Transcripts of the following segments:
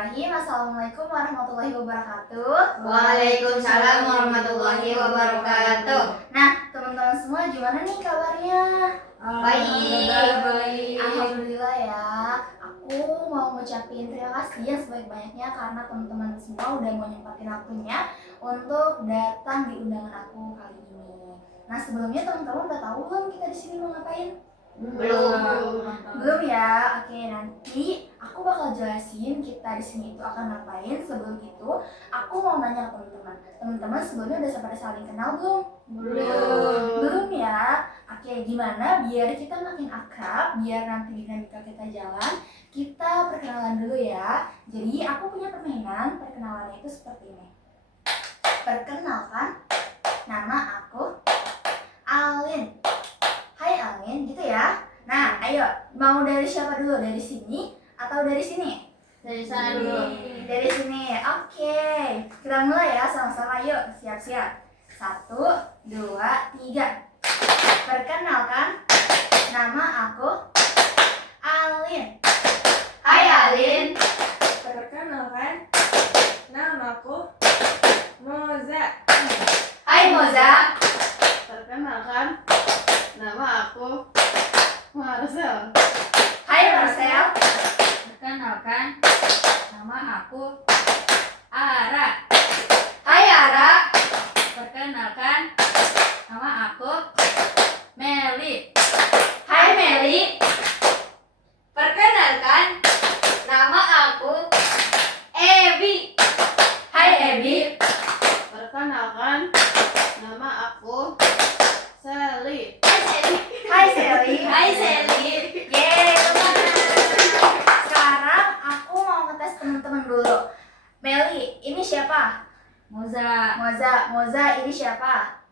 Bismillahirrahmanirrahim. Assalamualaikum warahmatullahi wabarakatuh. Waalaikumsalam warahmatullahi wabarakatuh. Nah, teman-teman semua gimana nih kabarnya? Baik. Alhamdulillah ya. Aku mau ngucapin terima kasih yang sebaik-banyaknya karena teman-teman semua udah mau nyempatin waktunya untuk datang di undangan aku kali ini. Nah, sebelumnya teman-teman udah tahu belum kita di sini mau ngapain? Belum ya. Oke, nanti aku bakal jelasin kita di sini itu akan ngapain. Sebelum itu, aku mau nanya ke teman-teman. Teman-teman sebelumnya udah pada saling kenal belum? Belum ya. Oke, gimana biar kita makin akrab, biar nanti dinamika kita jalan, kita perkenalan dulu ya. Jadi aku punya permainan, perkenalannya itu seperti ini. Perkenalkan, nama aku Alin. Hai Alin, gitu ya. Nah, ayo, mau dari siapa dulu? Dari sini atau dari sini? Dari sana dulu. Dari sini, oke. Kita mulai ya, sama-sama yuk. Siap-siap. 1, 2, 3. Perkenalkan, nama aku Alin. Hai Alin. Perkenalkan, namaku Moza. Hai Moza. Perkenalkan, nama aku Marcel. Hai Marcel. Perkenalkan, nama aku Ara. Hai Ara. Perkenalkan, nama aku Meli. Hai Meli. Perkenalkan, nama aku Ebi. Hai Ebi. Perkenalkan, nama aku Sally. Hai Sally. Hai Sally. Yeay, teman. Sekarang aku mau ngetes teman-teman dulu. Meli, ini siapa? Moza. Moza, ini siapa?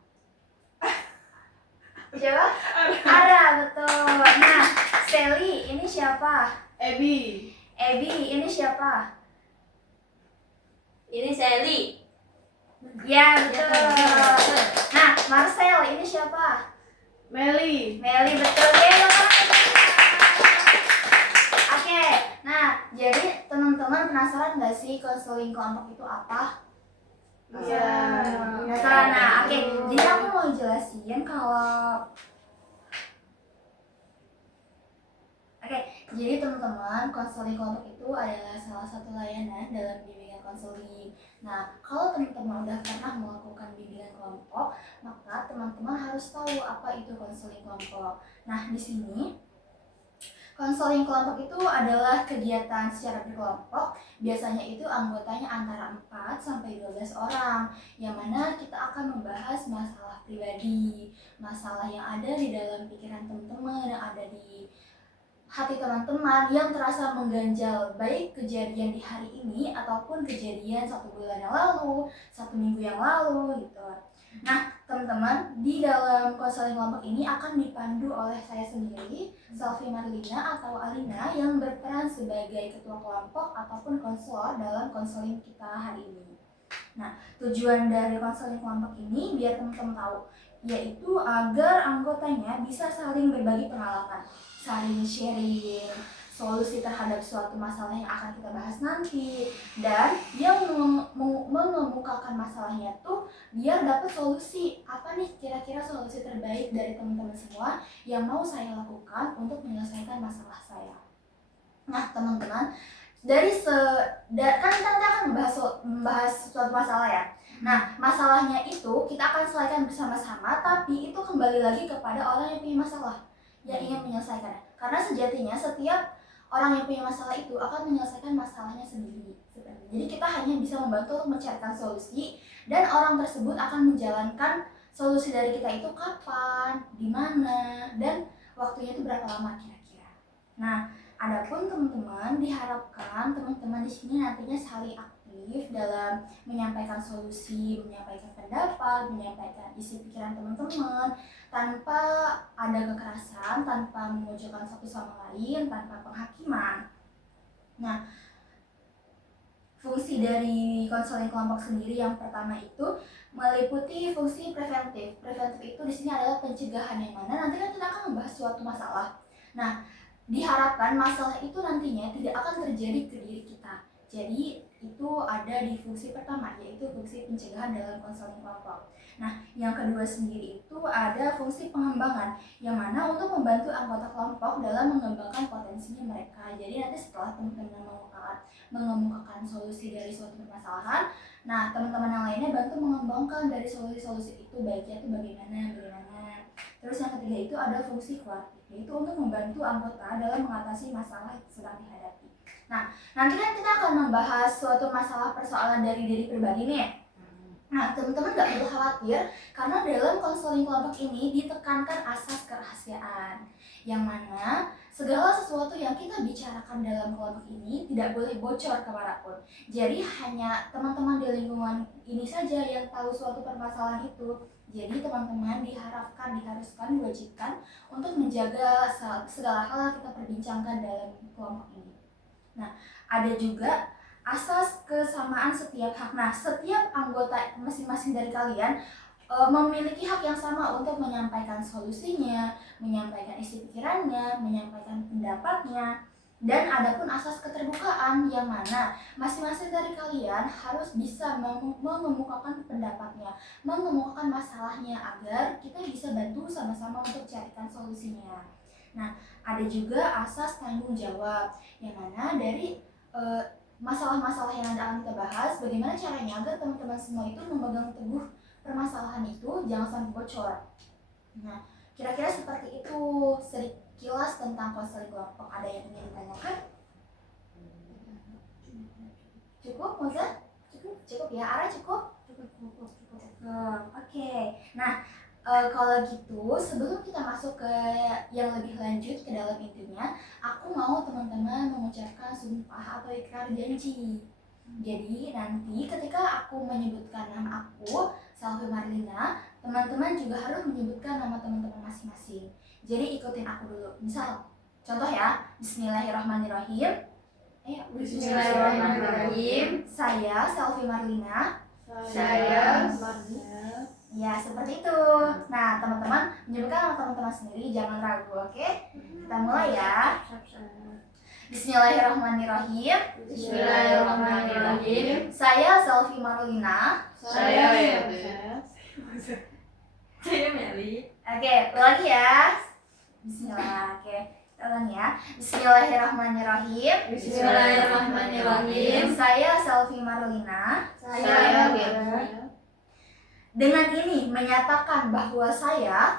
Siapa? Ara, betul. Nah, Sally, ini siapa? Ebi. Ebi, ini siapa? Ini Sally. Ya, betul. Nah, Marcel, ini siapa? Meli. Meli, betul. Yeay, oke, nah, jadi teman-teman penasaran nggak sih konseling kelompok itu apa? Iya. Penasaran? Nah, oke. Jadi aku mau jelasin kalau jadi teman-teman, konseling kelompok itu adalah salah satu layanan dalam bimbingan konseling. Nah, kalau teman-teman udah pernah melakukan bimbingan kelompok, maka teman-teman harus tahu apa itu konseling kelompok. Nah, di sini konseling kelompok itu adalah kegiatan secara berkelompok, biasanya itu anggotanya antara 4 sampai 12 orang, yang mana kita akan membahas masalah pribadi, masalah yang ada di dalam pikiran teman-teman, yang ada di hati teman-teman yang terasa mengganjal, baik kejadian di hari ini ataupun kejadian 1 bulan yang lalu, 1 minggu yang lalu gitu. Nah, teman-teman, di dalam konseling kelompok ini akan dipandu oleh saya sendiri, Selvi Marlina atau Alina, yang berperan sebagai ketua kelompok ataupun konselor dalam konseling kita hari ini. Nah, tujuan dari konseling kelompok ini biar teman-teman tahu, yaitu agar anggotanya bisa saling berbagi pengalaman, saling sharing solusi terhadap suatu masalah yang akan kita bahas nanti, dan yang mengemukakan masalahnya tuh biar dapat solusi. Apa nih kira-kira solusi terbaik dari teman-teman semua yang mau saya lakukan untuk menyelesaikan masalah saya. Nah, teman-teman, kan kita nanti akan membahas suatu masalah ya. Nah, masalahnya itu kita akan selesaikan bersama-sama, tapi itu kembali lagi kepada orang yang punya masalah, yang ingin menyelesaikannya. Karena sejatinya setiap orang yang punya masalah itu akan menyelesaikan masalahnya sendiri. Jadi kita hanya bisa membantu untuk mencarikan solusi, dan orang tersebut akan menjalankan solusi dari kita itu kapan, di mana, dan waktunya itu berapa lama kira-kira. Nah, adapun teman-teman, diharapkan teman-teman di sini nantinya saling aktif dalam menyampaikan solusi, menyampaikan pendapat, menyampaikan isi pikiran teman-teman tanpa ada kekerasan, tanpa memojokkan satu sama lain, tanpa penghakiman. Nah, fungsi dari konseling kelompok sendiri yang pertama itu meliputi fungsi preventif. Preventif itu di sini adalah pencegahan, yang mana nanti kan kita akan membahas suatu masalah. Nah, diharapkan masalah itu nantinya tidak akan terjadi ke diri kita. Jadi itu ada di fungsi pertama, yaitu fungsi pencegahan dalam konseling kelompok. Nah, yang kedua sendiri itu ada fungsi pengembangan, yang mana untuk membantu anggota kelompok dalam mengembangkan potensinya mereka. Jadi nanti setelah teman-teman mengemukakan solusi dari suatu permasalahan, nah teman-teman yang lainnya bantu mengembangkan dari solusi-solusi itu, baiknya itu bagaimana. Terus yang ketiga itu ada fungsi kualitatif, yaitu untuk membantu anggota dalam mengatasi masalah yang sedang dihadapi. Nah, nanti kan kita akan membahas suatu masalah persoalan dari diri pribadi nih. Nah, teman-teman gak perlu khawatir karena dalam konseling kelompok ini ditekankan asas kerahasiaan, yang mana segala sesuatu yang kita bicarakan dalam kelompok ini tidak boleh bocor kemanapun. Jadi hanya teman-teman di lingkungan ini saja yang tahu suatu permasalahan itu. Jadi teman-teman diharuskan, diwajibkan untuk menjaga segala hal yang kita perbincangkan dalam kelompok ini. Nah, ada juga asas kesamaan setiap hak. Nah, setiap anggota masing-masing dari kalian memiliki hak yang sama untuk menyampaikan solusinya, menyampaikan isi pikirannya, menyampaikan pendapatnya. Dan adapun asas keterbukaan, yang mana masing-masing dari kalian harus bisa mengemukakan pendapatnya, mengemukakan masalahnya agar kita bisa bantu sama-sama untuk carikan solusinya. Nah, ada juga asas tanggung jawab, yang mana dari masalah-masalah yang akan kita bahas, bagaimana caranya agar teman-teman semua itu memegang teguh permasalahan itu, jangan sampai bocor. Nah, kira-kira seperti itu sekilas tentang konseling kelompok. Ada yang ingin ditanyakan? Cukup, Moza? Cukup ya, Ara cukup? Cukup. Oke. Nah, kalau gitu, sebelum kita masuk ke yang lebih lanjut ke dalam intinya, aku mau teman-teman mengucapkan sumpah atau ikrar janji. Jadi nanti ketika aku menyebutkan nama aku, Selvi Marlina, teman-teman juga harus menyebutkan nama teman-teman masing-masing. Jadi ikutin aku dulu. Misal, contoh ya, Bismillahirrahmanirrahim. Ayo. Bismillahirrahmanirrahim. Saya Selvi Marlina. Saya Ya, seperti itu. Nah, teman-teman menyebutkan nama teman-teman sendiri, jangan ragu, oke? Kita mulai ya. Bismillahirrahmanirrahim. Bismillahirrahmanirrahim. Saya Selvi Marlina. Saya Meli. Oke, lagi ya. Bismillah. Oke, kita ulang ya. Bismillahirrahmanirrahim. Bismillahirrahmanirrahim. Saya Selvi Marlina. Saya Dengan ini menyatakan bahwa saya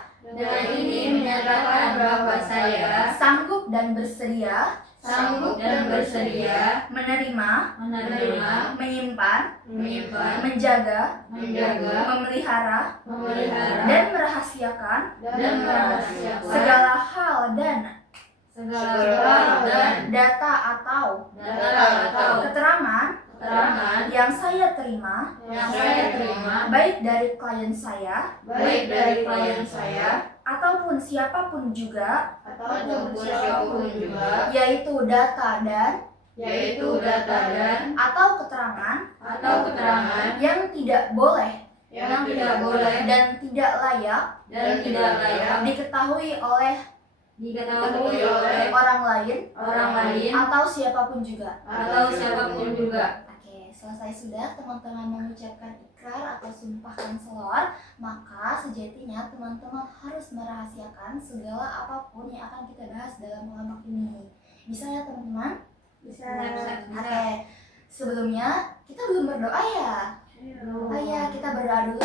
sanggup dan bersedia menerima, menyimpan, menjaga, memelihara, dan merahasiakan segala hal dan data atau keterangan yang saya terima baik dari klien saya ataupun siapapun juga, yaitu data dan atau keterangan yang tidak boleh dan tidak layak diketahui oleh orang lain atau siapapun juga. Oke, selesai sudah teman-teman mengucapkan ikrar atau sumpah konselor, maka sejatinya teman-teman harus merahasiakan segala apapun yang akan kita bahas dalam kelompok ini. Bisa ya teman-teman? Bisa. Oke, sebelumnya kita belum berdoa ya? Ya, kita berdoa dulu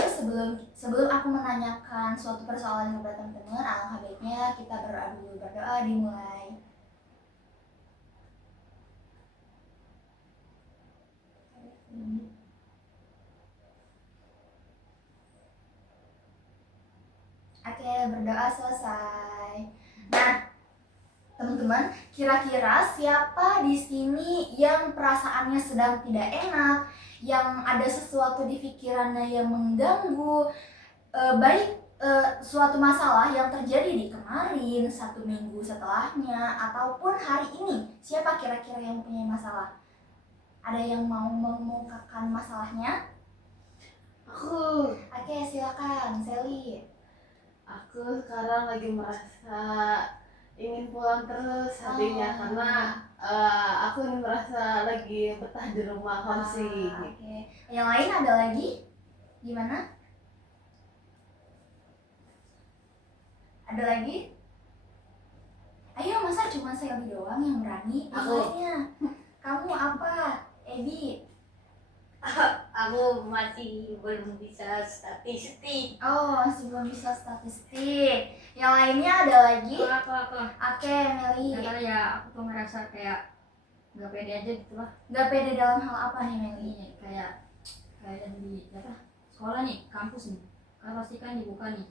sebelum aku menanyakan suatu persoalan kepada teman-teman. Alangkah baiknya kita berdoa dulu. Berdoa dimulai. Oke, berdoa selesai. Nah, teman-teman, kira-kira siapa di sini yang perasaannya sedang tidak enak, yang ada sesuatu di pikirannya yang mengganggu, baik suatu masalah yang terjadi di kemarin, 1 minggu setelahnya, ataupun hari ini? Siapa kira-kira yang punya masalah? Ada yang mau mengemukakan masalahnya? Aku Oke, silakan, Sally. sekarang lagi merasa ingin pulang terus hatinya karena aku ini merasa lagi betah di rumah homesick. Oke. Yang lain ada lagi? Gimana? Ada lagi? Ayo, masa cuma Selby doang yang berani? Yang Aku. lainnya. Kamu apa? Ebi? Aku masih belum bisa statistik. Oh, masih belum bisa statistik. Yang lainnya ada lagi? Aku. Oke, Meli. Gak tau ya, aku tuh ngerasa kayak gak pede aja gitu lah. Gak pede dalam hal apa nih, Meli? Ini kayak di sekolah nih, kampus nih. Kan pasti kan dibuka nih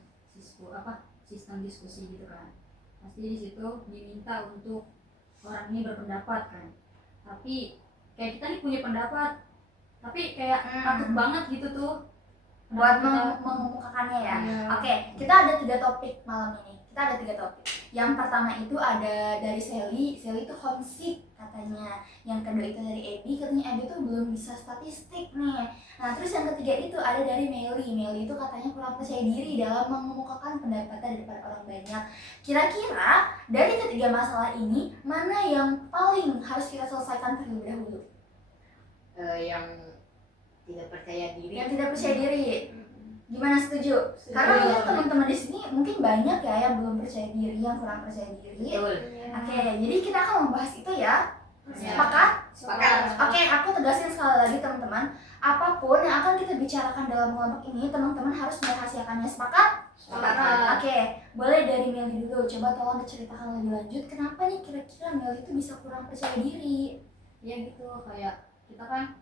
sistem diskusi gitu kan. Pasti di situ diminta untuk orang ini berpendapat kan. Tapi kayak kita nih punya pendapat, tapi kayak takut banget gitu tuh Buat pendapat kita. mengemukakannya ya. Iya. Oke, kita ada 3 topik malam ini. Kita ada 3 topik. Yang pertama itu ada dari Sally itu homesick katanya. Yang kedua itu dari Ebi, katanya Ebi tuh belum bisa statistik nih. Nah, terus yang ketiga itu ada dari Meli itu katanya kurang percaya diri dalam mengemukakan pendapatnya di depan orang banyak. Kira-kira dari ketiga masalah ini, mana yang paling harus kita selesaikan terlebih dahulu? Yang tidak percaya diri. Yang tidak percaya diri. Gimana, setuju? Karena mungkin teman-teman di sini mungkin banyak ya yang belum percaya diri, yang kurang percaya diri. Betul. Oke, jadi kita akan membahas itu ya. Ya. Sepakat? Sepakat. Oke, aku tegasin sekali lagi teman-teman. Apapun yang akan kita bicarakan dalam kelompok ini, teman-teman harus merahasiakannya. Sepakat? Sepakat. Oke, boleh dari Meli dulu. Coba tolong diceritakan lebih lanjut. Kenapa nih kira-kira Meli itu bisa kurang percaya diri? Ya gitu, kayak kita kan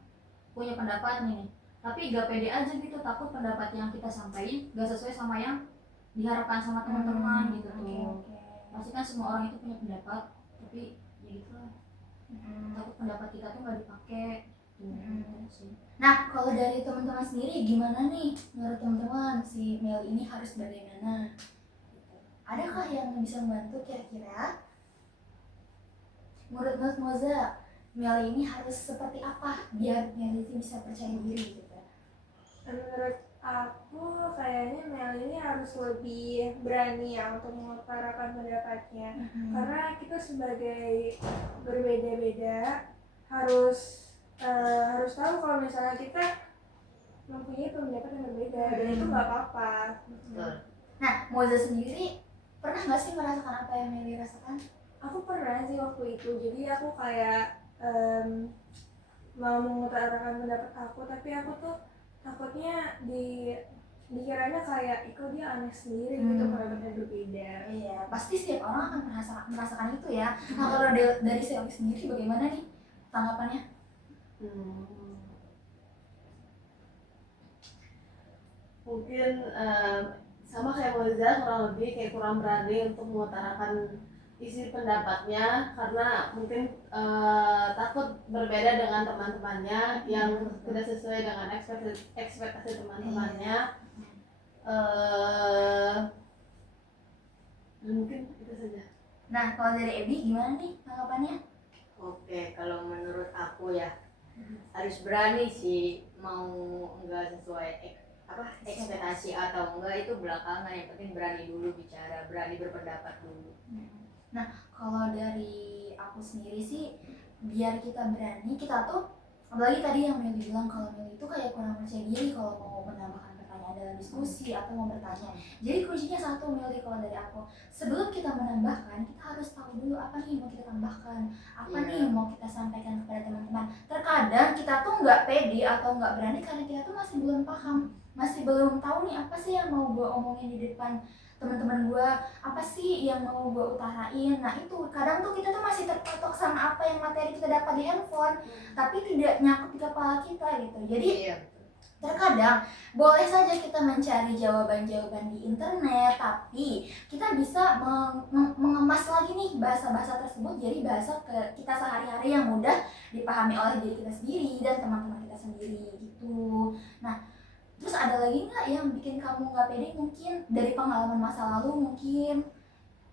punya pendapat nih, tapi gak pede aja gitu, takut pendapat yang kita sampaikan gak sesuai sama yang diharapkan sama teman-teman gitu tuh. Oke. Pasti kan semua orang itu punya pendapat, tapi ya gitu lah, takut pendapat kita tuh gak dipakai. Sih. Nah, kalau dari teman-teman sendiri gimana nih? Menurut teman-teman si Mel ini harus bagaimana? Adakah yang bisa membantu kira-kira? Menurut Moza, Mel ini harus seperti apa biar Mel itu bisa percaya diri gitu? Menurut aku kayaknya Mel ini harus lebih berani ya untuk mengutarakan pendapatnya. Karena kita sebagai berbeda-beda harus tahu kalau misalnya kita mempunyai pendapat yang berbeda dan itu nggak apa-apa. Betul. Nah, Moza sendiri pernah nggak sih merasakan apa yang Meli rasakan? Aku pernah sih waktu itu, jadi aku kayak mau mengutarakan pendapat aku, tapi aku tuh takutnya dikiranya kayak kok dia aneh sendiri gitu, pendapatnya berbeda. Iya, pasti setiap orang akan merasakan itu ya. Nah, kalau dari Selvi sendiri bagaimana nih tanggapannya? Mungkin sama kayak Moza, kurang lebih kayak kurang berani untuk mengutarakan isi pendapatnya karena mungkin takut berbeda dengan teman-temannya yang tidak sesuai dengan ekspektasi teman-temannya. Mungkin itu saja. Nah, kalau dari Ebi gimana nih tanggapannya? Oke, kalau menurut aku ya harus berani sih, mau enggak sesuai ekspektasi atau enggak itu belakangan, yang penting berani dulu bicara, berani berpendapat dulu. Nah, kalau dari aku sendiri sih, biar kita berani, kita tuh, apalagi tadi yang Meli bilang kalau Meli itu kayak kurang percaya diri kalau mau menambahkan pertanyaan dalam diskusi atau mau bertanya. Jadi kuncinya satu, Meli, kalau dari aku, sebelum kita menambahkan, kita harus tahu dulu apa nih yang mau kita tambahkan, apa nih yang mau kita sampaikan kepada teman-teman. Terkadang kita tuh nggak pede atau nggak berani karena kita tuh masih belum paham, masih belum tahu nih apa sih yang mau gue omongin di depan teman-teman gue, apa sih yang mau gue utarain. Nah itu kadang tuh kita tuh masih terpatok sama apa yang materi kita dapat di handphone, tapi tidak nyangkut di kepala kita gitu. Jadi terkadang boleh saja kita mencari jawaban-jawaban di internet, tapi kita bisa mengemas lagi nih bahasa-bahasa tersebut jadi bahasa kita sehari-hari yang mudah dipahami oleh diri kita sendiri dan teman-teman kita sendiri gitu. Nah, terus ada lagi nggak yang bikin kamu nggak pede? Mungkin dari pengalaman masa lalu, mungkin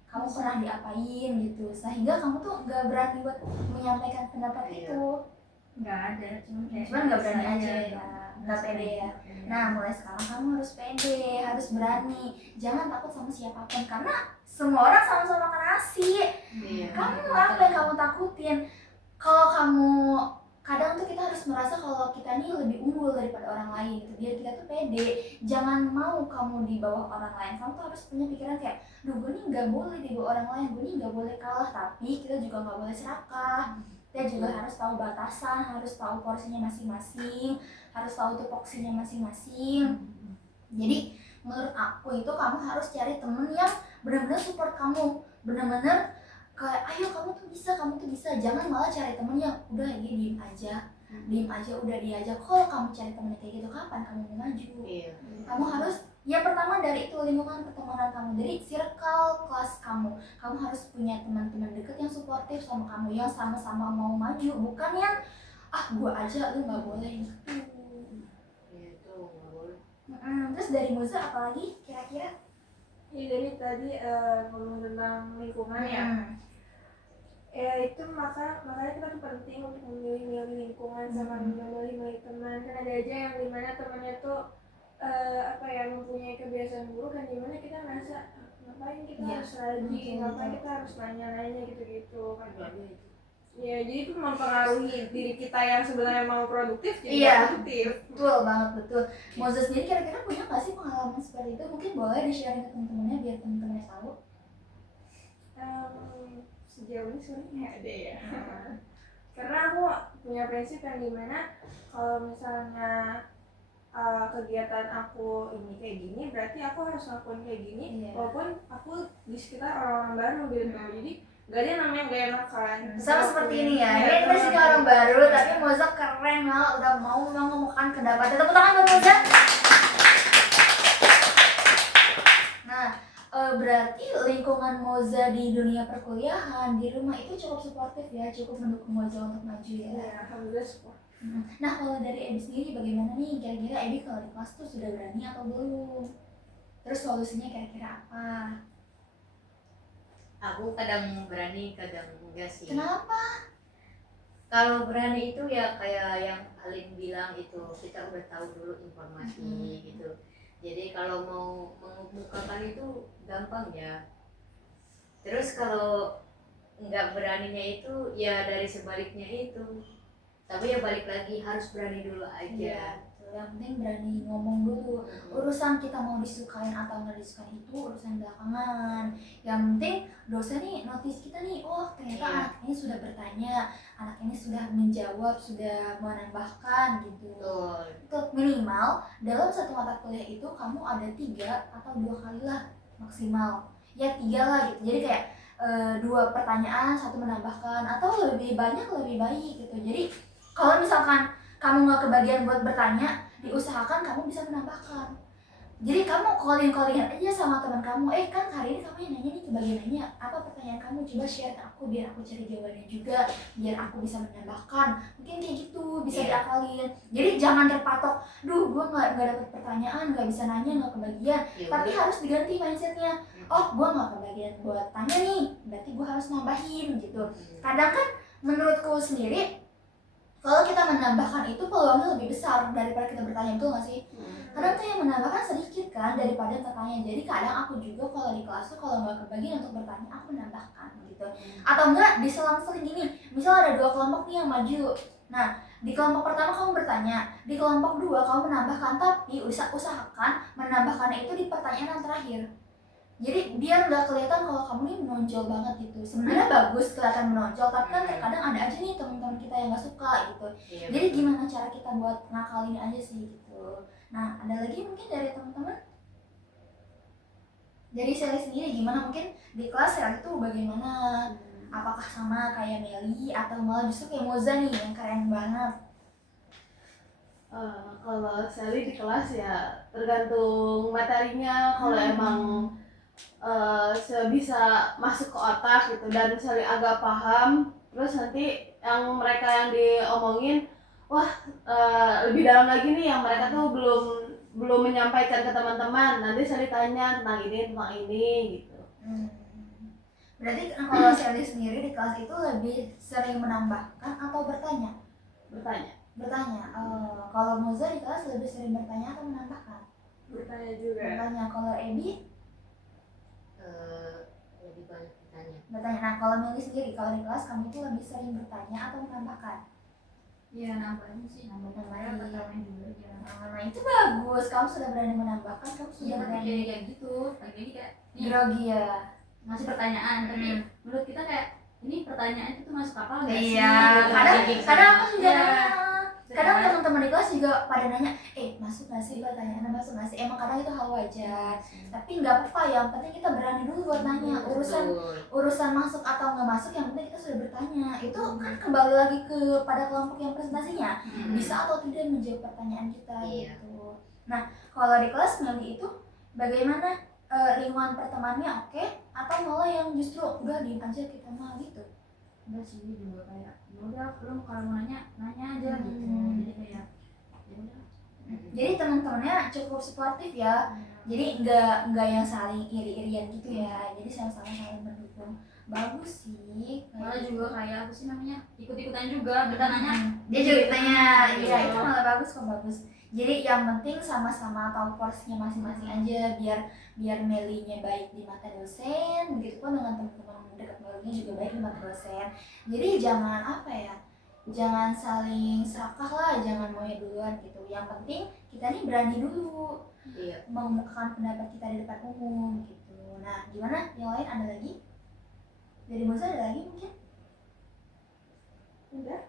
kamu pernah diapain gitu sehingga kamu tuh nggak berani buat menyampaikan pendapat itu. Nggak ada, Cuman nggak berani aja ya, nggak pede ya. Nah, mulai sekarang kamu harus pede, harus berani. Jangan takut sama siapapun karena semua orang sama-sama makan nasi. Iya. Kamu apa yang kamu takutin? Kalau kamu kadang tuh kita harus merasa kalau kita nih lebih unggul daripada orang lain gitu. Biar kita tuh pede. Jangan mau kamu di bawah orang lain. Kamu tuh harus punya pikiran kayak, duh gue nih nggak boleh di bawah orang lain, gue nih nggak boleh kalah. Tapi kita juga nggak boleh serakah. Kita juga harus tahu batasan, harus tahu porsinya masing-masing, harus tahu tupoksinya masing-masing. Jadi menurut aku itu kamu harus cari temen yang benar-benar support kamu, benar-benar kayak ayo kamu tuh bisa, jangan malah cari temen yang udah ini diem aja udah dia aja. Kalau kamu cari temen kayak gitu kapan kamu mau maju? Iya. Kamu harus yang pertama dari itu lingkungan pertemanan kamu, dari circle kelas kamu harus punya teman-teman deket yang suportif sama kamu, yang sama-sama mau maju, bukan yang gua aja lu nggak boleh gitu. Iya itu nggak boleh. Terus dari Moza apalagi kira-kira? Ya dari tadi ngomong tentang lingkungan ya. Ya itu makanya kita tuh penting untuk memilih lingkungan sama memilih teman. Kan ada aja yang dimana temannya tuh mempunyai kebiasaan buruk, dan dimana kita merasa ngapain kita harus lagi, ngapain kita harus nanya-nanya gitu kan. Ya jadi itu mempengaruhi diri kita yang sebenarnya mau produktif jadi nggak produktif. Betul banget, betul. Moza sendiri kira-kira punya nggak sih pengalaman seperti itu? Mungkin boleh di-sharing ke teman-temannya biar teman-temannya tahu. Sejauh ini sebenarnya nggak ada ya. Karena aku punya prinsip yang dimana kalau misalnya kegiatan aku ini kayak gini, berarti aku harus ngelakuin kayak gini, walaupun aku di sekitar orang-orang baru gitu. Jadi gak ada yang namanya gak enakan. Sama seperti ini ya. Ini kita sini orang baru, tapi Moza keren banget, udah mau mengemukakan pendapatnya. Tepuk tangan buat Moza. Nah, berarti lingkungan Moza di dunia perkuliahan, di rumah itu cukup suportif ya, cukup mendukung Moza untuk maju ya. Ya, alhamdulillah support. Nah, kalau dari Ebi sendiri bagaimana nih? Kira-kira Ebi kalau di kelas tuh sudah berani atau belum? Terus solusinya kira-kira apa? Aku kadang berani, kadang enggak sih. Kenapa? Kalau berani itu ya kayak yang Alin bilang itu, kita udah tahu dulu informasi gitu. Jadi kalau mau mengemukakan itu gampang ya. Terus kalau nggak beraninya itu ya dari sebaliknya itu. Tapi ya balik lagi harus berani dulu aja. Yang penting berani ngomong dulu. Urusan kita mau disukain atau nggak disukain itu urusan belakangan. Yang penting dosen nih notice kita nih, oh ternyata anak ini sudah bertanya, anak ini sudah menjawab, sudah menambahkan gitu. Tuh minimal dalam satu mata kuliah itu kamu ada 3 atau 2 kali lah maksimal. Ya 3 lah gitu. Jadi kayak 2 pertanyaan, 1 menambahkan, atau lebih banyak lebih baik gitu. Jadi kalau misalkan kamu nggak kebagian buat bertanya, diusahakan kamu bisa menambahkan. Jadi kamu calling aja sama teman kamu, kan hari ini kamu yang nanya nih, kebagian nanya apa pertanyaan kamu, coba share ke aku biar aku cari jawabannya juga, biar aku bisa menambahkan. Mungkin kayak gitu bisa diakalin. Jadi jangan terpatok, duh gue nggak dapet pertanyaan, nggak bisa nanya, nggak kebagian. Tapi harus diganti mindsetnya. Oh gue nggak kebagian buat tanya nih, berarti gue harus nambahin gitu. Kadang kan menurutku sendiri, kalau kita menambahkan itu peluangnya lebih besar daripada kita bertanya, betul nggak sih? Kadang tuh yang menambahkan sedikit kan daripada bertanya. Jadi kadang aku juga kalau di kelas tuh kalau nggak kebagian untuk bertanya, aku menambahkan gitu. Atau enggak diselang-seling gini, misal ada 2 kelompok nih yang maju. Nah di kelompok pertama kamu bertanya, di kelompok 2 kamu menambahkan, tapi usahakan menambahkannya itu di pertanyaan yang terakhir. Jadi biar nggak kelihatan kalau kamu ini menonjol banget gitu. Sebenarnya bagus kelihatan menonjol, tapi kan terkadang ada aja nih teman-teman kita yang nggak suka gitu. Jadi gimana cara kita buat ngakalin aja sih gitu. Nah ada lagi mungkin dari teman-teman? Dari Sally sendiri gimana, mungkin di kelas Sally itu bagaimana? Apakah sama kayak Meli atau malah justru kayak Moza nih yang keren banget? Kalau Sally di kelas ya tergantung materinya. Kalau emang sebisa masuk ke otak gitu dan Sally agak paham, terus nanti yang mereka yang diomongin lebih dalam lagi nih yang mereka tuh belum menyampaikan ke teman-teman, nanti Sally tanya tentang ini gitu. Berarti kalau Sally sendiri di kelas itu lebih sering menambahkan atau bertanya? Bertanya. Bertanya. Kalau Moza di kelas lebih sering bertanya atau menambahkan? Bertanya juga. Bertanya. Kalau Ebi? Lebih banyak bertanya. Bertanya. Nah, kalau Meli sendiri, kalau di kelas kamu itu lebih sering bertanya atau menambahkan? Iya, nambahin sih, nambahin pertanyaan dulu aja. Nah, itu bagus. Kamu sudah berani menambahkan, kamu Iya, sudah tapi berani kayak gitu, lagi kayak nih, grogi ya. masih pertanyaan, tapi menurut kita kayak ini pertanyaan itu masuk akal nggak sih? Iya, Gitu. kadang aku juga Iya. nanya. Kadang teman-teman di kelas juga pada nanya, masuk nggak sih pertanyaan, masuk nggak sih? Emang kadang itu hal wajar. Tapi nggak apa-apa, yang penting kita berani dulu buat nanya. Urusan masuk atau nggak masuk, yang penting kita sudah bertanya. Itu kan kembali lagi kepada kelompok yang presentasinya, bisa atau tidak menjawab pertanyaan kita. Iya. Gitu. Nah, kalau di kelas Meli itu bagaimana? Lingkungan pertemanannya oke, atau malah yang justru udah diem aja kita mah gitu? Enggak sih, juga kayak ya udah belum, kalau mau nanya aja gitu. Jadi kayak ya udah. Jadi teman-temannya cukup suportif ya. Jadi nggak yang saling iri-irian gitu ya. Jadi sama-sama saling mendukung. Bagus sih. Malah juga kayak apa sih namanya, ikut-ikutan juga bertanya. Dia juga tanya, iya itu malah bagus kok, bagus. Jadi yang penting sama-sama tahu porsinya masing-masing aja, biar Melinya baik di mata dosen, begitupun dengan teman-teman dekat Melinya juga baik di mata dosen. Jadi jangan apa ya, jangan saling serakah lah, jangan mau duluan gitu. Yang penting kita nih berani dulu Iya. mengemukakan pendapat kita di depan umum gitu. Nah, gimana? Yang lain ada lagi? Dari Musa ada lagi mungkin? Udah.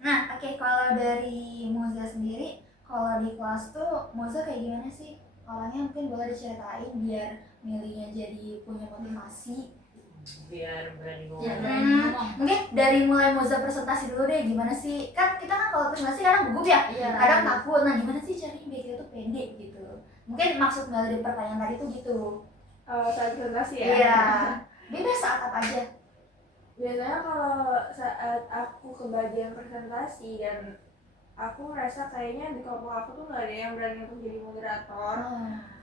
Nah, oke, kalau dari Muza sendiri, kalau di kelas tuh Muza kayak gimana sih? Orangnya mungkin boleh diceritain biar Milinya jadi punya motivasi. Biar berani Ya, ngomong. berani ngomong. Mungkin dari mulai Muza presentasi dulu deh, gimana sih? Kan kita kan kalau presentasi kadang gugup ya, Iya. kadang takut. Nah, gimana sih caranya biar kita tuh pede gitu? Mungkin maksud Mel dari pertanyaan tadi tuh gitu. Saat presentasi ya. Iya. Bebas saat apa aja. Biasanya kalau saat aku kebagian presentasi dan aku merasa kayaknya di kelompok aku tuh nggak ada yang berani untuk jadi moderator,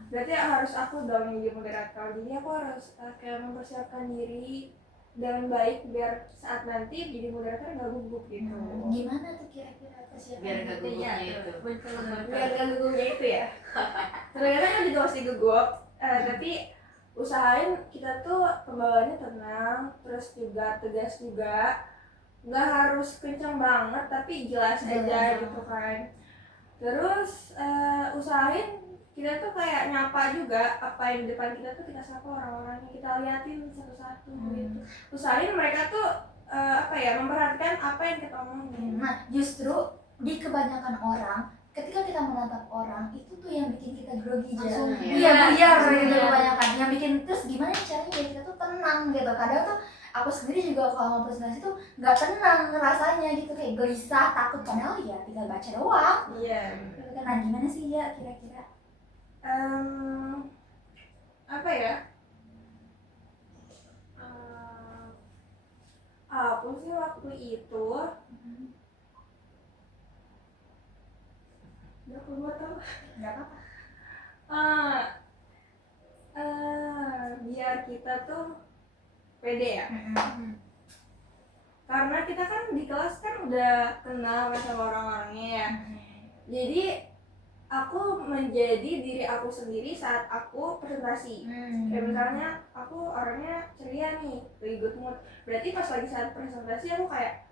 berarti harus aku dong yang jadi moderator. Jadi aku harus kayak mempersiapkan diri dengan baik biar saat nanti jadi moderator nggak gugup gitu. Gimana tuh kira-kira persiapan? Biar nggak Iya, gugupnya tuh. itu. Betul. Biar nggak gugupnya itu ya. Ternyata kan juga pasti gugup, tapi usahain kita tuh pembawaannya tenang, terus juga tegas juga, nggak harus kenceng banget tapi jelas aja gitu kan. Terus usahain kita tuh kayak nyapa juga, apa yang di depan kita tuh kita sapa orang-orangnya, kita liatin satu-satu gitu. Usahain mereka tuh memperhatikan apa yang kita omongin. Nah, justru di kebanyakan orang, ketika kita menatap orang, itu tuh yang bikin kita grogi aja. Langsung, Iya, buyar gitu Iya. kebanyakan. Yang bikin terus gimana caranya biar kita tuh tenang gitu. Kadang tuh aku sendiri juga kalau mau presentasi tuh nggak tenang rasanya gitu, kayak gelisah, takut, padahal ya tinggal baca doang. Iya. Nah, gimana sih ya kira-kira? Apa ya? Aku sih waktu itu udah keluar tau. Nggak apa-apa. Biar kita tuh pede ya. Karena kita kan di kelas kan udah kenal sama orang-orangnya ya. Jadi aku menjadi diri aku sendiri saat aku presentasi. Kayak misalnya aku orangnya ceria nih, lagi good mood. Berarti pas lagi saat presentasi aku kayak,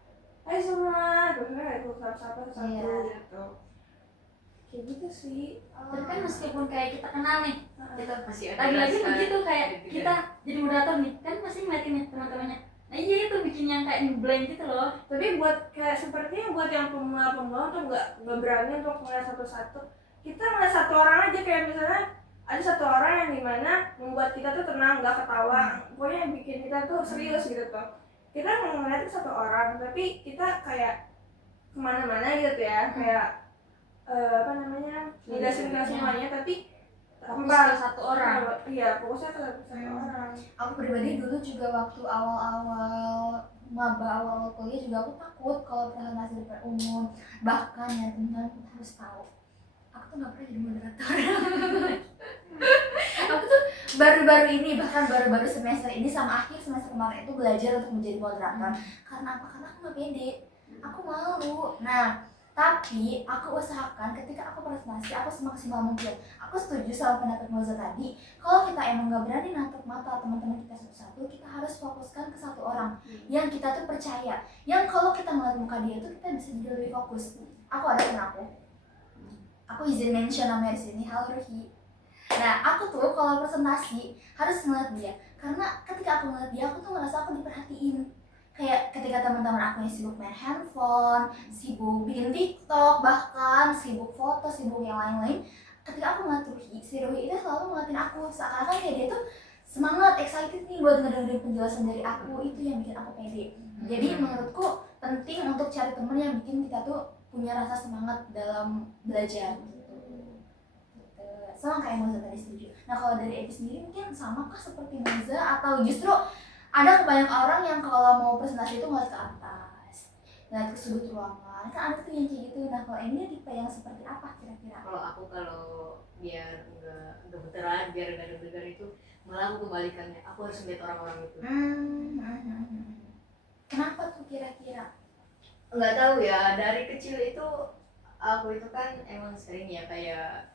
hai semua, terus aku sapa-sapa satu gitu. Kayak gitu sih. Tapi kan meskipun kayak kita kenal nih, gitu. Masih ada Lagi-lagi rasa begitu kayak deg-degan. kita jadi moderator nih, kan pasti ngeliatin nih teman-temannya. Nah iya itu bikin yang kayak ngeblank gitu loh. Tapi buat kayak sepertinya buat yang pemula tuh nggak berani untuk ngeliat satu-satu. Kita ngeliat satu orang aja, kayak misalnya ada satu orang yang dimana membuat kita tuh tenang, nggak ketawa, pokoknya yang bikin kita tuh serius gitu tuh. Kita ngeliat satu orang, tapi kita kayak kemana-mana gitu ya, kayak ngejelasin semuanya, tapi Fokus ke satu orang. Iya, fokusnya ke satu orang. Aku pribadi dulu juga waktu awal-awal maba awal kuliah juga aku takut kalau presentasi depan umum, bahkan ya teman-teman harus tahu aku tuh nggak pernah jadi moderator. Aku tuh baru-baru ini, bahkan baru-baru semester ini sama akhir semester kemarin itu belajar untuk menjadi moderator. Karena apa? Karena aku gak pede, aku malu. Nah, tapi aku usahakan ketika aku presentasi aku semaksimal mungkin. Aku setuju sama pendapat Moza tadi. Kalau kita emang gak berani natap mata teman-teman kita satu-satu, kita harus fokuskan ke satu orang yang kita tuh percaya. Yang kalau kita melihat muka dia tuh kita bisa jadi lebih fokus. Aku ada teman aku izin mention namanya di sini, halo Ruhi. Nah, aku tuh kalau presentasi harus ngeliat dia, karena ketika aku ngeliat dia, aku tuh ngerasa aku diperhatiin. Kayak ketika teman-teman aku yang sibuk main handphone, sibuk bikin TikTok, bahkan sibuk foto, sibuk yang lain-lain, ketika aku ngeliat Ruhi, si Ruhi itu selalu ngeliatin aku, seakan-akan kayak dia tuh semangat, excited nih buat ngedengerin penjelasan dari aku. Itu yang bikin aku pede. Jadi menurutku penting untuk cari temen yang bikin kita tuh punya rasa semangat dalam belajar gitu. Sama kayak Moza tadi setuju. Nah, kalau dari Ebi sendiri mungkin sama kah seperti Moza, atau justru ada kebanyakan orang yang kalau mau presentasi itu ngeliat ke atas, ngeliat ke sudut ruangan, kan ada tuh yang kayak gitu. Nah, kalau ini tipe yang seperti apa kira-kira? Kalau aku biar nggak beneran, biar nggak deg-degan itu, malah aku kebalikannya, aku harus melihat orang-orang itu. Kenapa tuh kira-kira? Nggak tahu ya, dari kecil itu aku itu kan emang sering ya kayak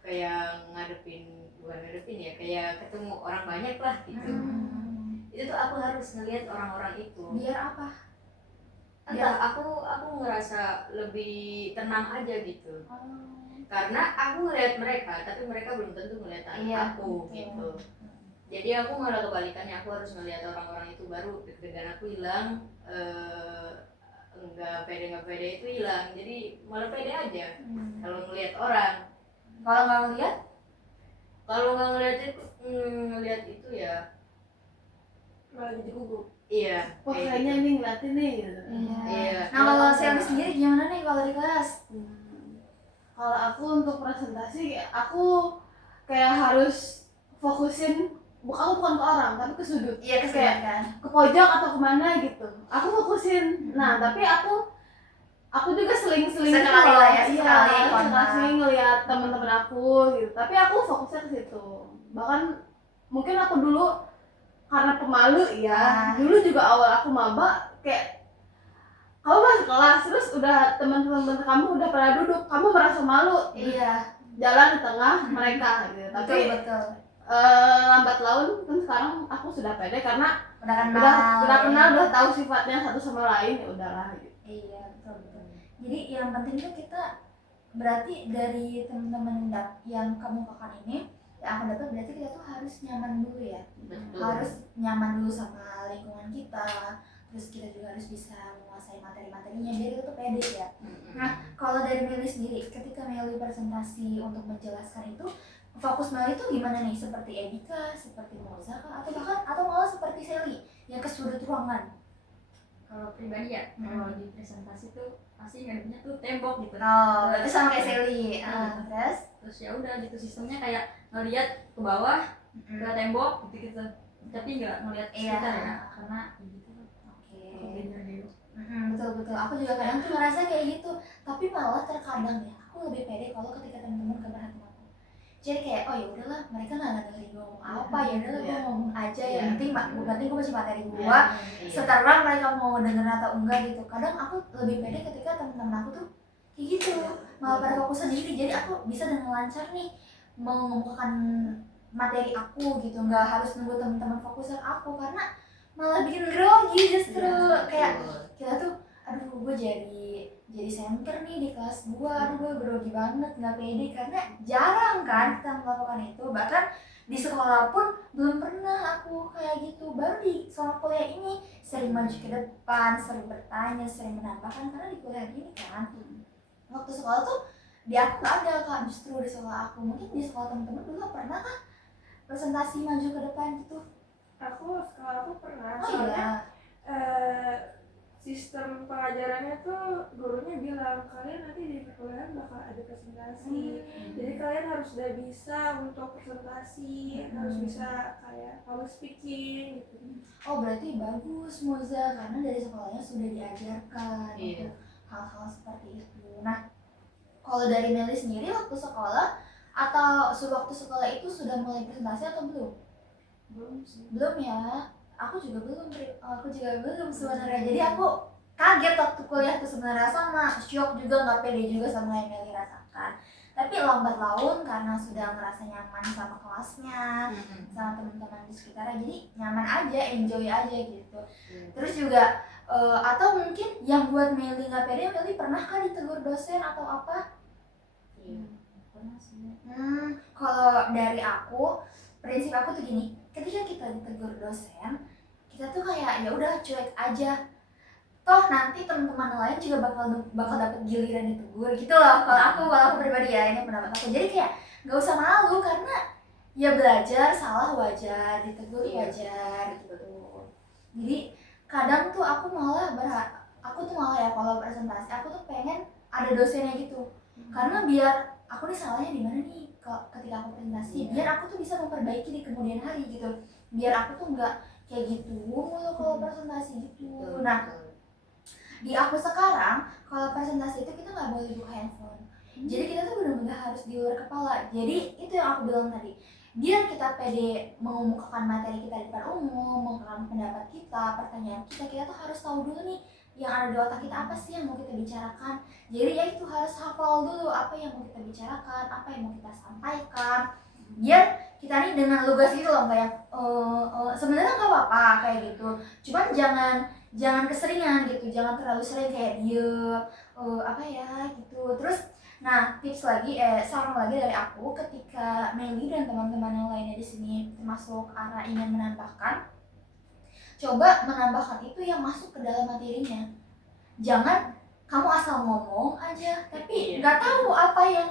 bukan ngadepin ya, kayak ketemu orang banyak lah gitu. Itu tuh aku harus ngelihat orang-orang itu. Biar apa? Entah, aku ngerasa lebih tenang aja gitu. Karena aku ngelihat mereka, tapi mereka belum tentu ngelihat aku gitu. Jadi aku malah kebalikannya, aku harus ngelihat orang-orang itu, baru deg-degan aku hilang, nggak pede itu hilang. Jadi malah pede aja kalau ngelihat orang. Kalau nggak ngeliat? Kalau nggak ngelihat itu ya malah jadi gugup. iya. Wah, kayak kayaknya gitu. ini ngeliatin nih gitu. Iya. Nah, kalau Selly sendiri gimana nih kalau di kelas? Kalau aku untuk presentasi, aku kayak harus fokusin, aku bukan ke orang, tapi ke sudut. Iya, Kayak kesempatan. ke pojok atau kemana gitu. Aku fokusin. Nah, tapi aku juga seling-seling gitu Sekali loh. lah ya, Iya, sekali, sekali ngeliat teman-teman aku gitu. Tapi aku fokusnya ke situ. Bahkan mungkin aku dulu karena pemalu ya. Dulu juga awal aku maba kayak kamu masuk kelas terus udah teman-teman kamu udah pada duduk, kamu merasa malu. Iya, Jalan di tengah mereka gitu. Tapi betul. lambat laun kan sekarang aku sudah pede karena Udah kenal. udah kenal, udah tahu sifatnya satu sama lain, ya udahlah gitu. Iya, betul. Jadi yang penting tuh kita berarti dari teman-teman yang kamu pakai ini, yang aku dapat berarti kita tuh harus nyaman dulu ya. Betul. Harus nyaman dulu sama lingkungan kita. Terus kita juga harus bisa menguasai materi-materinya biar kita tuh pede ya. Nah, kalau dari Meli sendiri, ketika Meli presentasi untuk menjelaskan itu, fokus Meli itu gimana nih? Seperti Ebika, seperti Moza kah? Atau malah seperti Selly yang ke sudut ruangan? Kalau pribadi ya, kalau di presentasi tuh pasti ngadepnya tuh tembok gitu. Oh, berarti sama kayak Selly. Terus ya udah gitu, sistemnya kayak ngeliat ke bawah, ke tembok gitu. Tapi nggak ngeliat ke Iya. sekitar ya, karena gitu. Oke. Betul. Aku juga kadang tuh ngerasa kayak gitu. Tapi malah terkadang ya, aku lebih pede kalau ketika teman-teman keberhatan aku. Jadi kayak, oh ya udahlah, mereka nggak dengerin gue ngomong apa, ya udahlah gue ngomong aja. Yang penting gue masih materi gue. Setelah mereka mau denger atau enggak gitu. Kadang aku lebih pede ketika teman-teman aku tuh kayak gitu, malah pada fokus sendiri. Jadi aku bisa dengan lancar nih mengemukakan materi aku gitu, nggak harus nunggu teman-teman fokus ke aku, karena malah bikin grogi justru. Kayak kita tuh, aduh gue jadi center nih di kelas gue, aduh gue grogi banget, nggak pede karena jarang kan kita melakukan itu. Bahkan di sekolah pun belum pernah aku kayak gitu, baru di sekolah kuliah ini sering maju ke depan, sering bertanya, sering menambahkan, karena di kuliah ini kan waktu sekolah tuh di aku nggak ada kak, justru di sekolah aku. Mungkin di sekolah teman-teman dulu pernah kah presentasi maju ke depan gitu? Sekolah aku pernah, Oh soalnya iya. sistem pengajarannya tuh gurunya bilang kalian nanti di perkuliahan bakal ada presentasi. Jadi kalian harus udah bisa untuk presentasi, harus bisa kayak public speaking gitu. Oh berarti bagus Moza, karena dari sekolahnya sudah diajarkan Iya. untuk hal-hal seperti itu. Nah, kalau dari Meli sendiri waktu sekolah Atau sewaktu sekolah itu sudah mulai presentasi atau belum? Belum sih. Belum ya, aku juga belum sebenarnya. Jadi aku kaget waktu kuliah tuh sebenarnya, sama shock juga, nggak pede juga sama yang Meli rasakan. Tapi lambat laun karena sudah ngerasa nyaman sama kelasnya, sama teman-teman di sekitarnya, jadi nyaman aja, enjoy aja gitu. Terus juga atau mungkin yang buat Meli nggak pede, Meli pernah kan ditegur dosen atau apa? Iya. Pernah sih. Kalau dari aku, prinsip aku tuh gini, ketika kita ditegur dosen, kita tuh kayak ya udah cuek aja. Toh nanti teman-teman lain juga bakal dapet giliran ditegur gitu loh. Kalau aku pribadi ya, ini pendapat aku. Jadi kayak nggak usah malu, karena ya belajar salah wajar, ditegur Iya. wajar gitu. Jadi kadang tuh aku malah ya kalau presentasi aku tuh pengen ada dosennya gitu. Karena biar aku nih salahnya di mana nih ketika aku presentasi, biar aku tuh bisa memperbaiki di kemudian hari gitu. Biar aku tuh nggak kayak gitu mulu kalau presentasi gitu. Nah, di aku sekarang kalau presentasi itu kita nggak boleh buka handphone. Jadi kita tuh benar-benar harus di luar kepala. Jadi itu yang aku bilang tadi, biar kita pede mengemukakan materi kita di depan umum, mengungkapkan pendapat kita, pertanyaan kita tuh harus tahu dulu nih yang ada di otak kita apa sih yang mau kita bicarakan. Jadi ya itu harus hafal dulu apa yang mau kita bicarakan, apa yang mau kita sampaikan, biar kita nih dengan lugas gitu loh, kayak sebenarnya nggak apa-apa kayak gitu, cuman jangan keseringan gitu, jangan terlalu sering kayak diem apa ya gitu. Terus nah, tips lagi saran lagi dari aku, ketika Meli dan teman-teman yang lainnya di sini termasuk Ara ingin menambahkan, coba menambahkan itu yang masuk ke dalam materinya. Jangan kamu asal ngomong aja tapi nggak tahu apa yang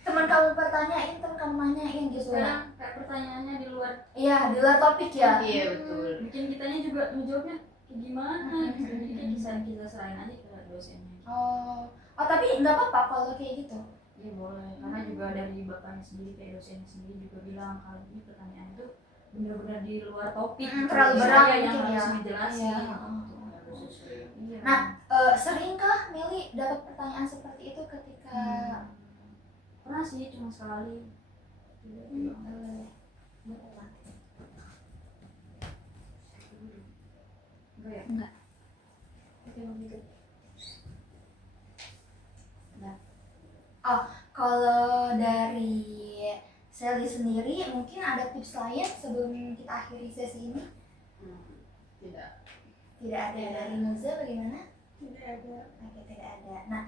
teman kamu pertanyain, teman kamu nanyain gitu. Sekarang kayak pertanyaannya di luar. Iya, di luar topik ya. Iya betul. Bikin kitanya juga menjawabnya kayak gimana gitu. Jadi kayak kita serahin aja ke dosennya. Oh tapi nggak apa-apa kalau kayak gitu. Iya boleh, karena juga dari bapaknya sendiri, kayak dosennya sendiri juga bilang kalau ini pertanyaan itu benar-benar di luar topik, terlalu Jadi berat saya yang mungkin harus ya. ngejelasin. Iya. Harus sesuai. Iya. Nah, seringkah Meli dapat pertanyaan seperti itu ketika Pernah sih, cuma sekali. Enggak ya? Enggak. Kalau dari Sally sendiri mungkin ada tips lain sebelum kita akhiri sesi ini? Tidak. Tidak ada. Dari Muza bagaimana? Tidak ada. Oke, tidak ada. Nah,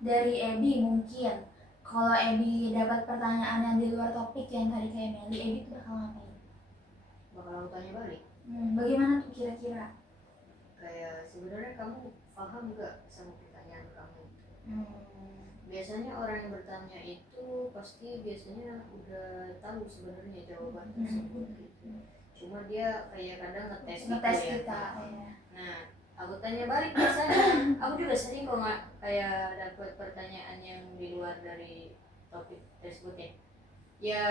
dari Ebi mungkin, kalau Ebi dapat pertanyaan yang di luar topik yang tadi kayak Meli, Ebi tuh bakal ngapain? Bakal aku tanya balik. Bagaimana tuh kira-kira? Kayak sebenarnya kamu paham nggak sama pertanyaan kamu? Biasanya orang yang bertanya itu pasti biasanya udah tahu sebenarnya jawaban tersebut gitu. Cuma dia kayak kadang ngetes gitu ya. Kita ya. Nah, aku tanya balik biasanya. Aku juga sering kok nggak kayak dapat pertanyaan yang di luar dari topik tersebut ya. Ya,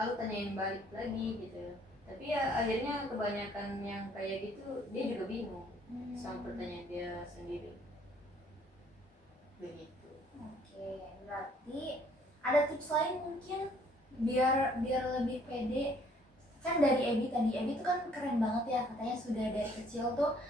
aku tanyain balik lagi gitu. Tapi ya akhirnya kebanyakan yang kayak gitu dia juga bingung sama pertanyaan dia sendiri. Begitu. Oke, berarti ada tips lain mungkin biar lebih pede. Kan dari Ebi tadi, Ebi tuh kan keren banget ya, katanya sudah dari kecil tuh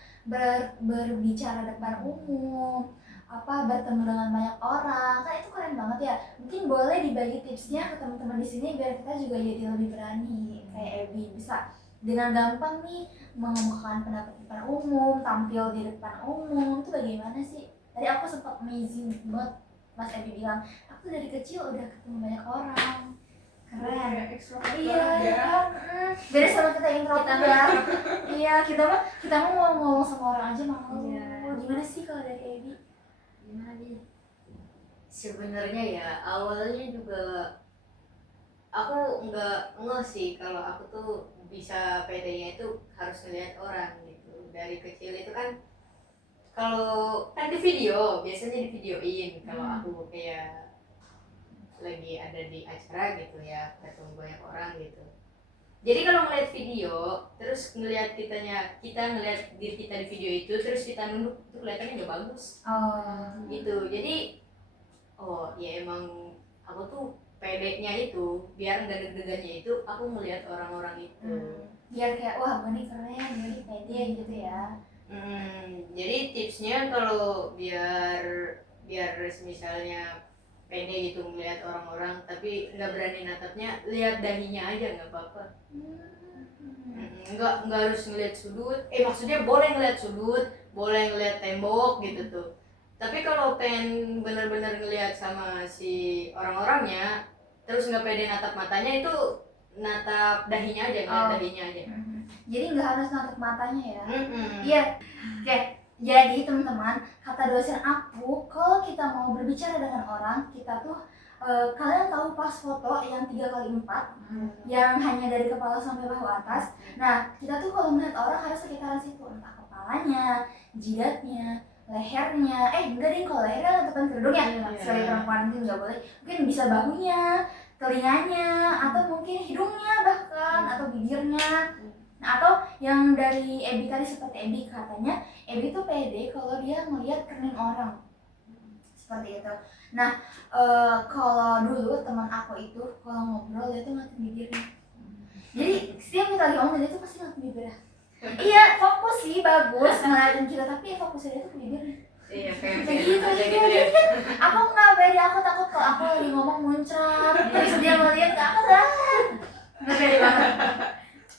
berbicara depan umum, bertemu dengan banyak orang, kan itu keren banget ya. Mungkin boleh dibagi tipsnya ke teman-teman di sini biar kita juga jadi lebih berani kayak Ebi, bisa dengan gampang nih mengemukakan pendapat di depan umum, tampil di depan umum. Itu bagaimana sih? Tadi aku sempat amazing banget Mas Ebi bilang, aku dari kecil udah ketemu banyak orang. Keren. Iya, kan. Beda sama kita introvert ya. Iya, kita mau ngomong sama orang aja malu. Gimana sih kalau dari Ebi? Gimana dia? Sebenarnya ya awalnya juga aku nggak ngeh sih kalau aku tuh bisa pedenya itu harus ngeliat orang gitu. Dari kecil itu kan kalau kan di video biasanya di videoin kalau aku kayak lagi ada di acara gitu ya, ketemu banyak orang gitu. Jadi kalau ngeliat video terus ngeliat kita ngeliat diri kita di video itu terus kita nunduk itu kelihatannya nggak bagus Oh, gitu. Jadi oh ya emang aku tuh pedenya itu biar nggak deg-degannya itu aku melihat orang-orang itu. Biar kayak wah gue nih keren, gue nih pede gitu ya. Jadi tipsnya kalau biar misalnya pede gitu melihat orang-orang tapi nggak berani natapnya, lihat dahinya aja nggak apa-apa. Nggak harus ngeliat sudut, maksudnya boleh ngeliat sudut, boleh ngeliat tembok gitu tuh, tapi kalau pengen bener-bener ngeliat sama si orang-orangnya terus nggak pede natap matanya, itu natap dahinya aja, ngeliat dahinya aja. Jadi nggak harus natap matanya ya. Mm-mm. Iya. Oke, jadi teman-teman, kata dosen aku, kalau kita mau berbicara dengan orang, kita tuh kalian tahu pas foto yang 3x4 yang hanya dari kepala sampai bahu atas. Nah, kita tuh kalau melihat orang harus sekitaran situ, entah kepalanya, jidatnya, lehernya. Enggak deh, kalau lehernya depan kerudung ya. Sebagai perempuan mungkin nggak boleh. Mungkin bisa bahunya, telinganya, atau mungkin hidungnya bahkan, atau bibirnya. Nah, atau yang dari Ebi tadi, seperti Ebi katanya, Ebi tuh pede kalau dia melihat kening orang. Seperti itu. Nah, kalau dulu teman aku itu kalau ngobrol dia tuh ngeliatin bibirnya. Jadi setiap kita lagi ngomong dia tuh pasti ngeliatin bibirnya. Iya, fokus sih bagus ngeliatin kita, tapi fokusnya dia tuh ke bibirnya. Iya, kayak gitu ya. Aku nggak pede, aku takut kalau aku lagi ngomong muncrat terus dia ngeliat ke aku lah. Nggak pede banget.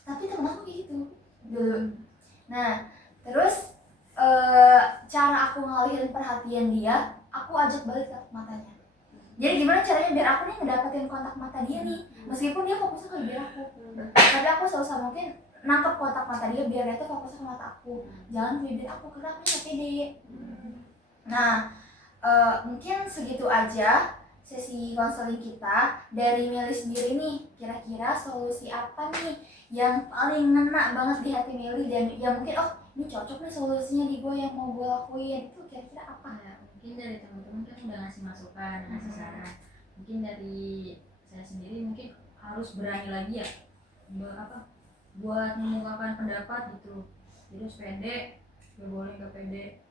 Tapi temen aku kayak gitu dulu. Nah, terus cara aku ngalihin perhatian dia, aku ajak balik ke matanya. Jadi gimana caranya biar aku nih ngedapetin kontak mata dia nih, meskipun dia fokusnya ke bibir aku, tapi aku sebisa mungkin nangkep kontak mata dia biar dia tuh fokusnya ke mata aku, jangan ke bibir aku, karena aku nggak pede. Nah, mungkin segitu aja sesi konseling kita. Dari Meli sendiri nih, kira-kira solusi apa nih yang paling ngena banget di hati Meli, dan ya mungkin ini cocok nih solusinya di gue yang mau gue lakuin, itu kira-kira apa? Ya, mungkin dari teman-teman kan udah ngasih masukan, ngasih saran. Mungkin dari saya sendiri mungkin harus berani lagi ya buat mengungkapkan pendapat gitu. Jadi harus pede, gak boleh gak pede.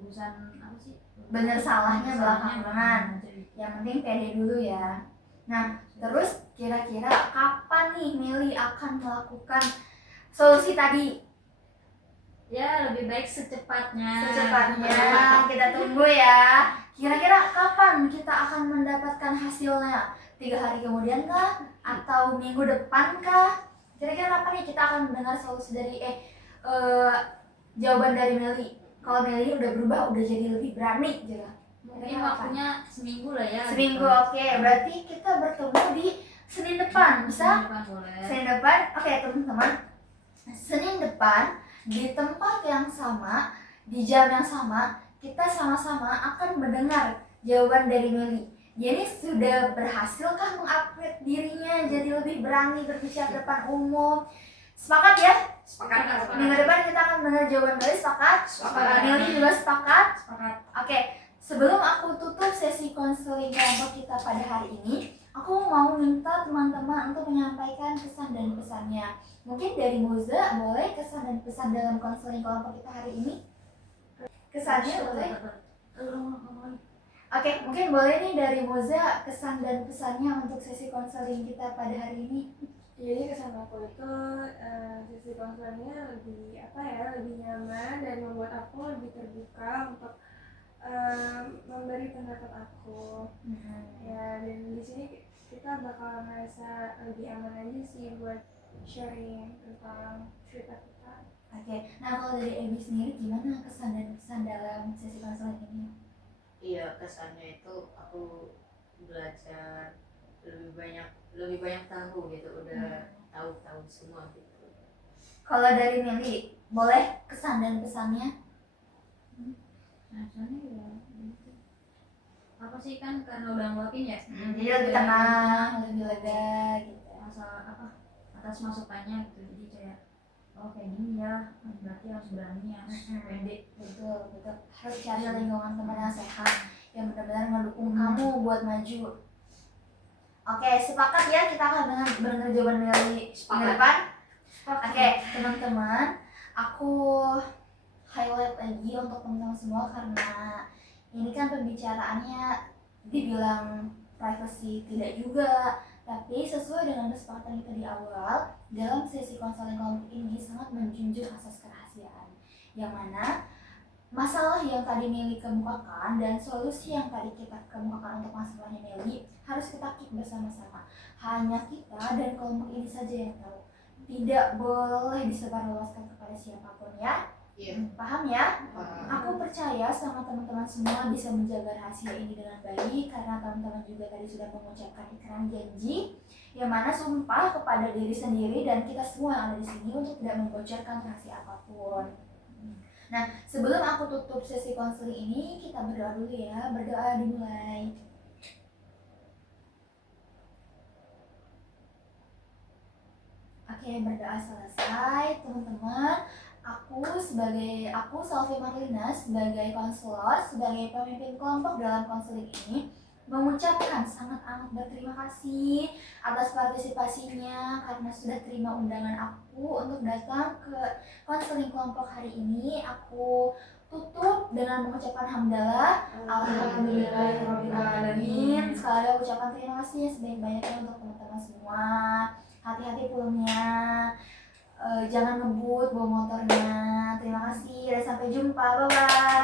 Urusan apa sih? Bener salahnya belakangan. Yang penting pede dulu ya. Nah, terus kira-kira kapan nih Meli akan melakukan solusi tadi? Ya, lebih baik secepatnya. Kita tunggu ya. Kira-kira kapan kita akan mendapatkan hasilnya? 3 hari kemudian kah? Atau minggu depan kah? Kira-kira kapan nih kita akan mendengar solusi dari jawaban dari Meli? Kalau Meli udah berubah, udah jadi lebih berani gitu. Mungkin waktunya seminggu lah ya. Seminggu, oke. Berarti kita bertemu di Senin depan, bisa? Senin depan boleh. Senin depan, oke teman-teman. Senin depan di tempat yang sama, di jam yang sama, kita sama-sama akan mendengar jawaban dari Meli. Jadi sudah berhasilkah mengupgrade dirinya jadi lebih berani berbicara depan umum? Sepakat ya? Sepakat. Minggu depan kita akan mendengar jawaban Meli, sepakat? Meli juga sepakat? Sepakat. Oke, sebelum aku tutup sesi konseling kelompok kita pada hari ini, aku mau minta teman-teman untuk menyampaikan kesan dan pesannya. Mungkin dari Moza, boleh kesan dan pesan dalam konseling kelompok kita hari ini? Kesannya boleh? Oke, mungkin boleh nih dari Moza kesan dan pesannya untuk sesi konseling kita pada hari ini. Jadi kesan aku itu sesi konselingnya lebih lebih nyaman dan membuat aku lebih terbuka untuk memberi pendapat aku. Ya, dan di sini kita bakal merasa lebih aman aja sih buat sharing tentang cerita kita. Oke, nah kalau dari Ebi sendiri gimana kesan dan pesan dalam sesi konseling ini? Iya, kesannya itu aku belajar lebih banyak tahu gitu, udah tahu semua gitu. Kalau dari Meli, boleh kesan dan pesannya? Rasanya ya apa sih, kan karena udah ngeluapin ya. Jadi lebih tenang, lebih lega gitu. Atas masukannya gitu, jadi kayak kayak gini ya, berarti harus berani, harus pede. Betul. Harus cari lingkungan teman yang sehat, yang benar-benar mendukung kamu buat maju. Oke, sepakat ya kita akan mendengar jawaban Meli minggu depan? Oke, teman-teman, aku highlight lagi untuk teman-teman semua karena ini kan pembicaraannya dibilang privacy, tidak juga. Tapi sesuai dengan kesepakatan kita di awal, dalam sesi konseling kelompok ini sangat menjunjung asas kerahasiaan, yang mana masalah yang tadi Meli kemukakan dan solusi yang tadi kita kemukakan untuk masalahnya Meli harus kita keep bersama-sama. Hanya kita dan kelompok ini saja yang tahu. Tidak boleh disebarluaskan kepada siapapun ya. Iya. Paham ya? Paham. Aku percaya sama teman-teman semua bisa menjaga rahasia ini dengan baik karena teman-teman juga tadi sudah mengucapkan ikrar janji yang mana sumpah kepada diri sendiri dan kita semua yang ada di sini untuk tidak membocorkan rahasia apapun. Nah, sebelum aku tutup sesi konseling ini, kita berdoa dulu ya. Berdoa dimulai. Oke, berdoa selesai, teman-teman. Aku Salvi Marlina sebagai konselor, sebagai pemimpin kelompok dalam konseling ini mengucapkan sangat amat berterima kasih atas partisipasinya karena sudah terima undangan aku untuk datang ke konseling kelompok hari ini. Aku tutup dengan mengucapkan hamdalah, alhamdulillahirobbilalamin. Sekali lagi aku ucapkan terima kasih sebanyak-banyaknya untuk teman-teman semua. Hati-hati pulangnya. Jangan ngebut bawa motornya. Terima kasih dan sampai jumpa. Bye bye.